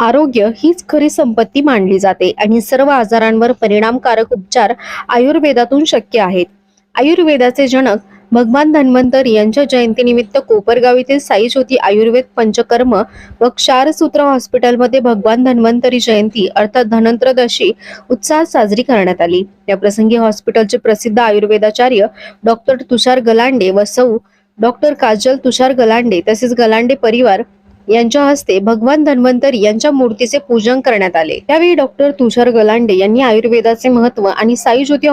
आरोग्य हीच खरी संपत्ती मानली जाते आणि सर्व आजारांवर परिणामकारक उपचार आयुर्वेदातून शक्य आहेत आयुर्वेदाचे जनक भगवान धन्वंतरी यांच्या जयंतीनिमित्त कोपरगाव येथील ज्योती आयुर्वेद पंचकर्म व क्षारसूत्र हॉस्पिटलमध्ये भगवान धन्वंतरी जयंती अर्थात धनंत्रदशी उत्साहात साजरी करण्यात आली प्रसंगी हॉस्पिटलचे प्रसिद्ध आयुर्वेदाचार्य डॉक्टर तुषार गलांडे व सौ डॉक्टर काजल तुषार गलांडे तसेच गलांडे परिवार यांच्या हस्ते भगवान धन्वंतरी यांच्या मूर्तीचे पूजन करण्यात आले त्यावेळी डॉक्टर तुषार गलांडे यांनी आयुर्वेदाचे महत्व आणि साई ज्योती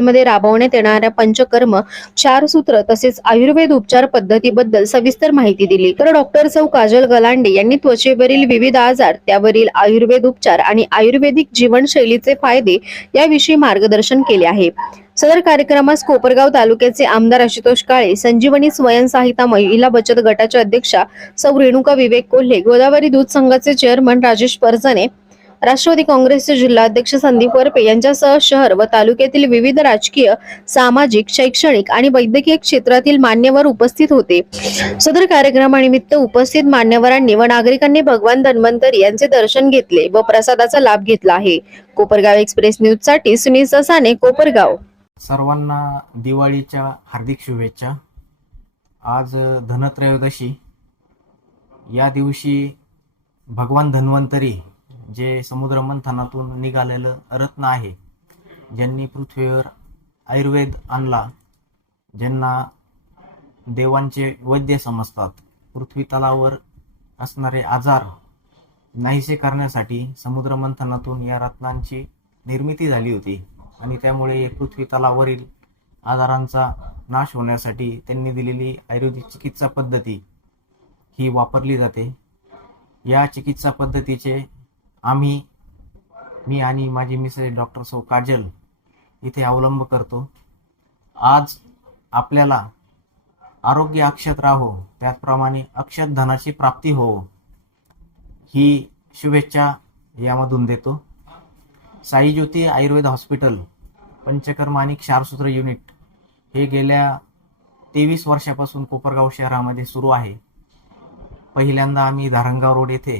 मध्ये राबवण्यात येणाऱ्या पंचकर्म चार सूत्र तसेच आयुर्वेद उपचार पद्धतीबद्दल सविस्तर माहिती दिली तर डॉक्टर सौ काजल गलांडे यांनी त्वचेवरील विविध आजार त्यावरील आयुर्वेद उपचार आणि आयुर्वेदिक जीवनशैलीचे फायदे याविषयी मार्गदर्शन केले आहे सदर कार्यक्रमास कोपरगाव तालुक्याचे आमदार आशुतोष काळे संजीवनी स्वयंसाहिता महिला बचत गटाच्या अध्यक्षा सौ रेणुका विवेक कोल्हे गोदावरी दूध संघाचे चेअरमन राजेश परजने राष्ट्रवादी काँग्रेसचे जिल्हाध्यक्ष संदीप वरपे यांच्यासह शहर व तालुक्यातील विविध राजकीय सामाजिक शैक्षणिक आणि वैद्यकीय क्षेत्रातील मान्यवर उपस्थित होते सदर कार्यक्रमानिमित्त उपस्थित मान्यवरांनी व नागरिकांनी भगवान धन्वंतरी यांचे दर्शन घेतले व प्रसादाचा लाभ घेतला आहे कोपरगाव एक्सप्रेस न्यूज साठी सुनील ससाने कोपरगाव सर्वांना दिवाळीच्या हार्दिक शुभेच्छा आज धनत्रयोदशी या दिवशी भगवान धन्वंतरी जे समुद्र मंथनातून निघालेलं रत्न आहे ज्यांनी पृथ्वीवर आयुर्वेद आणला ज्यांना देवांचे वैद्य समजतात पृथ्वी तलावर असणारे आजार नाहीसे करण्यासाठी समुद्र मंथनातून या रत्नांची निर्मिती झाली होती आणि त्यामुळे पृथ्वी तलावरील आजारांचा नाश होण्यासाठी त्यांनी दिलेली आयुर्वेदिक चिकित्सा पद्धती ही वापरली जाते या चिकित्सा पद्धतीचे आम्ही मी आणि माझी मिसेस डॉक्टर सौ काजल इथे अवलंब करतो आज आपल्याला आरोग्य अक्षत राहो त्याचप्रमाणे अक्षत धनाची प्राप्ती हो ही शुभेच्छा यामधून देतो साईज्योती आयुर्वेद हॉस्पिटल पंचकर्म आणि क्षारसूत्र युनिट हे गेल्या तेवीस वर्षापासून कोपरगाव शहरामध्ये सुरू आहे पहिल्यांदा आम्ही धारंगाव रोड येथे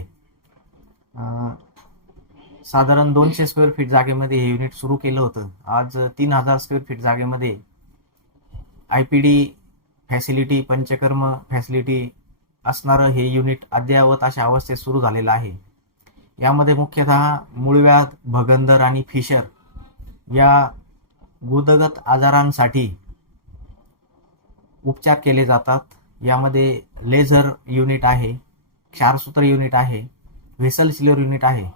साधारण दोनशे स्क्वेअर फीट जागेमध्ये हे युनिट सुरू केलं होतं आज तीन हजार स्क्वेअर फीट जागेमध्ये I P D facility panchakarma facility असणारं हे युनिट अद्ययावत अशा अवस्थेत सुरू झालेलं आहे यामध्ये मुख्यतः मूळव्याध भगंदर आणि फिशर या गुदगत आजारांसाठी उपचार केले जातात यामध्ये लेझर युनिट आहे क्षारसूत्र युनिट आहे व्हेसल सिलर युनिट आहे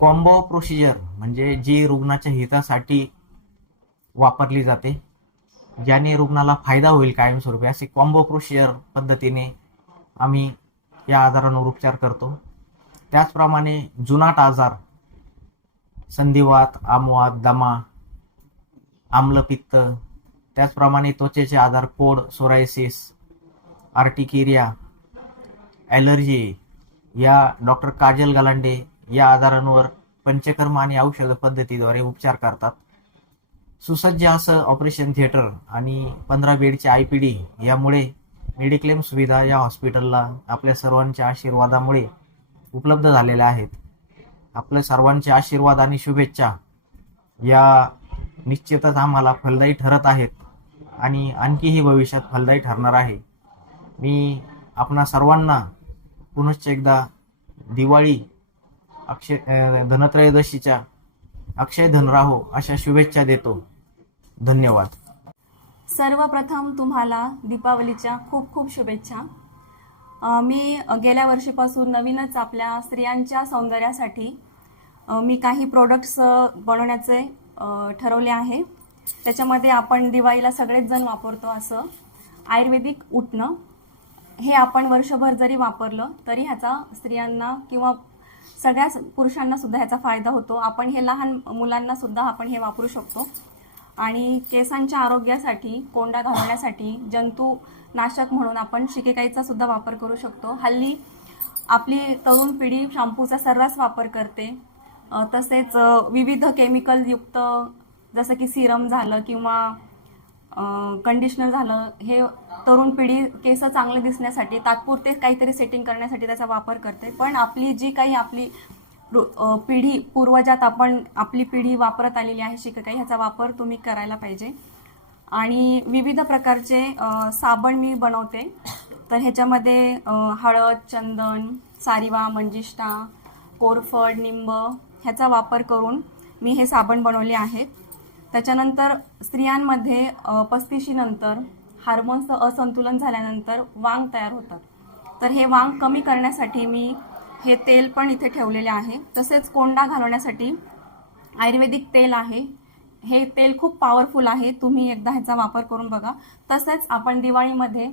कॉम्बो प्रोसिजर म्हणजे जी रुग्णाच्या हितासाठी वापरली जाते ज्याने रुग्णाला फायदा होईल कायमस्वरूपी असे कॉम्बो प्रोसिजर पद्धतीने आम्ही या आजारांवर उपचार करतो त्याचप्रमाणे जुनाट आजार संधिवात आमवात दमा आम्लपित्त त्याचप्रमाणे त्वचेचे आजार कोड सोरायसिस आर्टिकेरिया ॲलर्जी या डॉक्टर काजल गलांडे या आजारांवर पंचकर्म आणि औषध पद्धतीद्वारे उपचार करतात सुसज्ज असं ऑपरेशन थिएटर आणि पंधरा बेडचे आय पी डी यामुळे मेडिक्लेम सुविधा या हॉस्पिटलला आपल्या सर्वांच्या आशीर्वादामुळे उपलब्ध झालेल्या आहेत आपले सर्वांचे आशीर्वाद आणि शुभेच्छा या निश्चितच आम्हाला फलदायी ठरत आहेत आणि आणखीही भविष्यात फलदायी ठरणार आहे मी आपणा सर्वांना पुनश्च एकदा दिवाळी अक्षय धनत्रयोदशीच्या अक्षय धनराहो अशा शुभेच्छा देतो धन्यवाद सर्वप्रथम तुम्हाला दीपावलीच्या खूप खूप शुभेच्छा मी गेल्या वर्षीपासून नवीनच आपल्या स्त्रियांच्या सौंदर्यासाठी मी काही प्रोडक्ट्स बनवण्याचे ठरवले आहे त्याच्यामध्ये आपण दिवाळीला सगळेच जण वापरतो असं आयुर्वेदिक उठणं हे आपण वर्षभर जरी वापरलं तरी ह्याचा स्त्रियांना किंवा सगळ्या पुरुषांना सुद्धा ह्याचा फायदा होतो आपण हे लहान मुलांना सुद्धा आपण हे वापरू शकतो आणि केसांच्या आरोग्यासाठी कोंडा घालवण्यासाठी जंतुनाशक म्हणून आपण शिकेकाईचा सुद्धा वापर करू शकतो हल्ली आपली तरुण पिढी शॅम्पूचा सर्रास वापर करते तसेच विविध केमिकलयुक्त जसं की सिरम झालं किंवा कंडिशनर झालं हे तरुण पिढी केस चांगले दिसण्यासाठी तात्पुरते काहीतरी सेटिंग करण्यासाठी त्याचा वापर करते पण आपली जी काही आपली पिढी पूर्वजात आपण आपली पिढी वापरत आलेली आहे शिककाई ह्याचा वापर तुम्ही करायला पाहिजे आणि विविध प्रकारचे साबण मी बनवते तर ह्याच्यामध्ये हळद चंदन सारिवा मंजिष्ठा कोरफड निंब ह्याचा वापर करून मी हे साबण बनवले आहेत त्याच्यानंतर स्त्रियांमध्ये पस्तीशीनंतर हार्मोन्सचं असंतुलन झाल्यानंतर वांग तयार होतात तर हे वांग कमी करण्यासाठी मी हे तेल पण इथे ठेवलेले आहे तसेच कोंडा घालवण्यासाठी आयुर्वेदिक तेल आहे हे तेल खूप पॉवरफुल आहे तुम्ही एकदा ह्याचा वापर करून बघा तसेच आपण दिवाळीमध्ये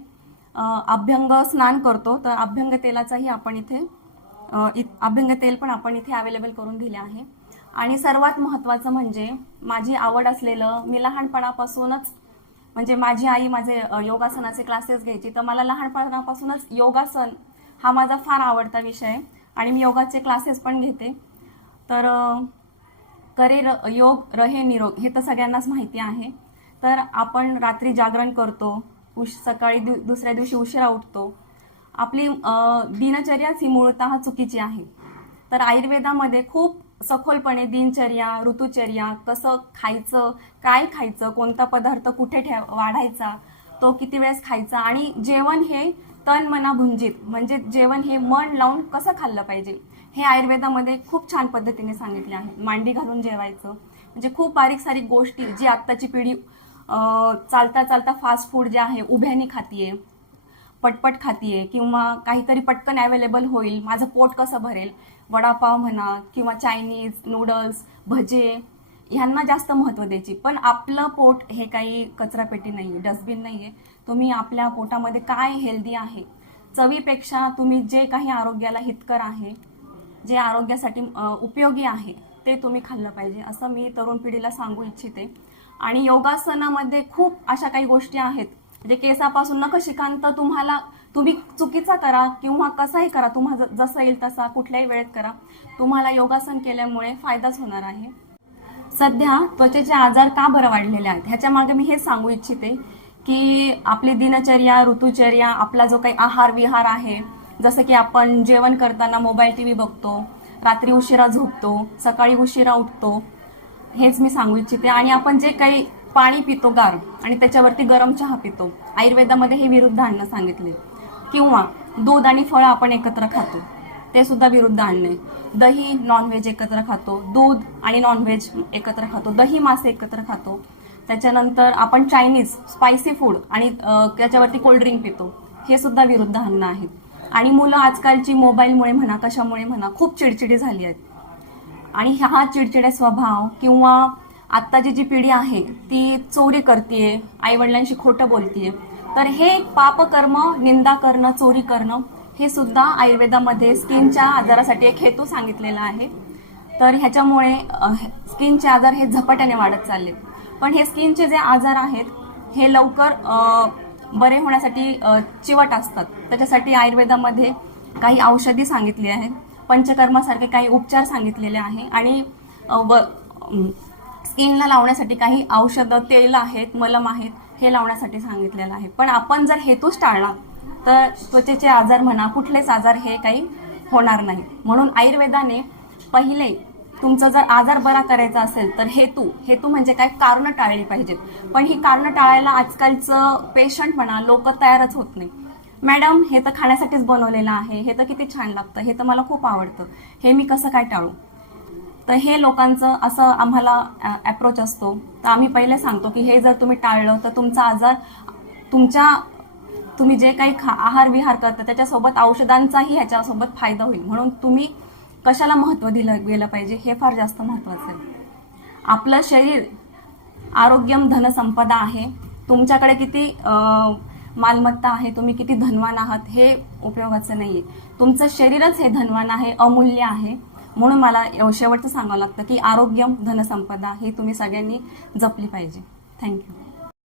अभ्यंग स्नान करतो तर अभ्यंग तेलाचाही आपण इथे अभ्यंग तेल पण आपण इथे अवेलेबल करून दिले आहे आणि सर्वात महत्त्वाचं म्हणजे माझी आवड असलेलं मी लहानपणापासूनच म्हणजे माझी आई माझे योगासनाचे क्लासेस घ्यायची तर मला लहानपणापासूनच योगासन हा माझा फार आवडता विषय आहे आणि मी योगाचे क्लासेस पण घेते तर करे र योग रहे निरोग हे तर सगळ्यांनाच माहिती आहे तर आपण रात्री जागरण करतो उश सकाळी दु दुसऱ्या दिवशी उशिरा उठतो आपली दिनचर्याच ही मूळत चुकीची आहे तर आयुर्वेदामध्ये खूप सखोलपणे दिनचर्या ऋतुचर्या कसं खायचं काय खायचं कोणता पदार्थ कुठे ठेवा वाढायचा तो किती वेळेस खायचा आणि जेवण हे तन मना भुंजित म्हणजे जेवण हे मन लावून कसं खाल्लं पाहिजे हे आयुर्वेदामध्ये खूप छान पद्धतीने सांगितले आहे मांडी घालून जेवायचं म्हणजे खूप बारीक सारीक गोष्टी जी आत्ताची पिढी चालता चालता फास्ट फूड जे आहे उभ्याने खातीये पटपट खातीये किंवा काहीतरी पटकन अवेलेबल होईल माझं पोट कसं भरेल वडापाव म्हणा किंवा चायनीज नूडल्स भजे ह्यांना जास्त महत्त्व द्यायची पण आपलं पोट हे काही कचरापेटी नाही डस्टबिन नाहीये तुम्ही आपल्या पोटामध्ये काय हेल्दी आहे चवीपेक्षा तुम्ही जे काही आरोग्याला हितकर आहे जे आरोग्यासाठी उपयोगी आहे ते तुम्ही खाल्लं पाहिजे असं मी तरुण पिढीला सांगू इच्छिते आणि योगासनामध्ये खूप अशा काही गोष्टी आहेत म्हणजे केसापासून शिकांत तुम्हाला तुम्ही चुकीचा करा किंवा कसाही करा तुम्हाला जसं येईल तसा कुठल्याही वेळेत करा तुम्हाला योगासन केल्यामुळे फायदाच होणार आहे सध्या त्वचेचे आजार का बरं वाढलेले आहेत ह्याच्या मागे मी हे सांगू इच्छिते की आपली दिनचर्या ऋतुचर्या आपला जो काही आहार विहार आहे जसं की आपण जेवण करताना मोबाईल टी व्ही बघतो रात्री उशिरा झोपतो सकाळी उशिरा उठतो हेच मी सांगू इच्छिते आणि आपण जे काही पाणी पितो गार आणि त्याच्यावरती गरम चहा पितो आयुर्वेदामध्ये हे विरुद्ध आणणं सांगितले किंवा दूध आणि फळं आपण एकत्र खातो ते सुद्धा विरुद्ध आणणे दही नॉनव्हेज एकत्र खातो दूध आणि नॉनव्हेज एकत्र खातो दही मासे एकत्र खातो त्याच्यानंतर आपण चायनीज स्पायसी फूड आणि त्याच्यावरती कोल्ड ड्रिंक पितो हे सुद्धा विरुद्ध अन्न आहेत आणि मुलं आजकालची मोबाईलमुळे म्हणा कशामुळे म्हणा खूप चिडचिडी झाली आहेत आणि ह्या चिडचिड्या स्वभाव किंवा आत्ताची जी पिढी आहे ती चोरी करते आईवडिलांशी खोटं बोलतीये तर हे पापकर्म निंदा करणं चोरी करणं हे सुद्धा आयुर्वेदामध्ये स्किनच्या आजारासाठी एक हेतू सांगितलेला आहे तर ह्याच्यामुळे स्किनचे आजार हे झपाट्याने वाढत चालले पण हे स्किनचे जे आजार आहेत हे लवकर बरे होण्यासाठी चिवट असतात त्याच्यासाठी आयुर्वेदामध्ये काही औषधी सांगितली आहेत पंचकर्मासारखे काही उपचार सांगितलेले आहे आणि व स्किनला लावण्यासाठी काही औषधं तेल आहेत मलम आहेत हे लावण्यासाठी सांगितलेलं आहे पण आपण जर हेतूच टाळला तर त्वचेचे आजार म्हणा कुठलेच आजार हे काही होणार नाही म्हणून आयुर्वेदाने पहिले तुमचा जर आजार बरा करायचा असेल तर हेतू हेतू म्हणजे काय कारणं टाळली पाहिजेत पण ही कारणं टाळायला आजकालचं पेशंट म्हणा लोक तयारच होत नाही मॅडम हे तर खाण्यासाठीच बनवलेलं आहे हे तर किती छान लागतं हे तर मला खूप आवडतं हे मी कसं काय टाळू तर हे लोकांचं असं आम्हाला अप्रोच असतो तर आम्ही पहिले सांगतो की हे जर तुम्ही टाळलं तर तुमचा आजार तुमच्या तुम्ही जे काही खा आहार विहार करता त्याच्यासोबत औषधांचाही ह्याच्यासोबत फायदा होईल म्हणून तुम्ही कशाला महत्त्व दिलं गेलं पाहिजे हे फार जास्त महत्त्वाचं आहे आपलं शरीर आरोग्यम धनसंपदा आहे तुमच्याकडे किती मालमत्ता आहे तुम्ही किती धनवान आहात हे उपयोगाचं नाही आहे तुमचं शरीरच हे धनवान आहे अमूल्य आहे म्हणून मला शेवटचं सांगावं लागतं की आरोग्यम धनसंपदा हे तुम्ही सगळ्यांनी जपली पाहिजे थँक्यू